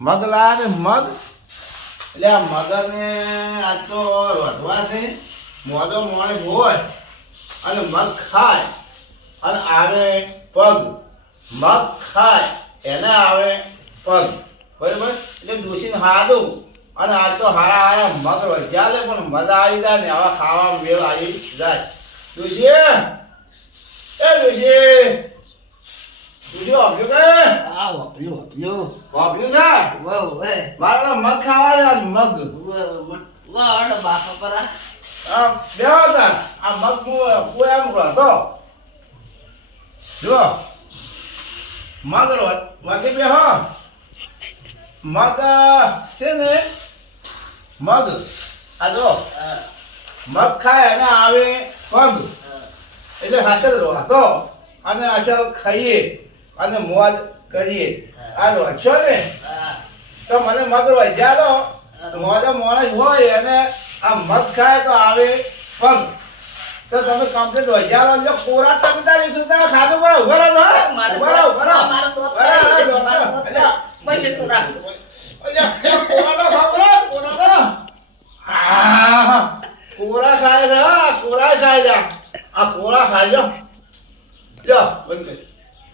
મગ લાવે મગ એટલે આ મગને આજ તો રોધવા છે મોજો મોડે હોય અને મગ ખાય અને આવે પગ મગ ખાય એને આવે પગ બરાબર એટલે ડૂસીને હાદું અને આજ તો હારા હારા મગ વધ્યા છે પણ મજા આવી જાય ને આવા ખાવા મેળ આવી જાય ડૂસી એ ડૂસી ડૂસી વાપર્યું કે આ વાપર્યું વાપર્યું છે વે મારા મગ ખાવા છે આજ મગ વાડ બાપા પરા આ બેહો તાર આ મગ પૂરા મૂકલો હતો જો મગ વાગી બેહો મગ છે ને મગ આ જો મગ ખાય અને આવે પગ એટલે હાસલ હતો અને અસલ ખાઈએ અને મોજ કરીએ આ રોજો ને તો મને મગ રોજ્યા તો મોજો માણસ હોય અને આ મગ ખાય તો આવે પગ તો તમે કમ્પ્લીટ રોજ્યા રોજો કોરા ટમતારી સુધા ખાધું પર ઉભા રહો મારો તો પૈસે તો રાખ કોરા ખાય છે કોરા ખાય છે આ કોરા ખાઈ લો બંધ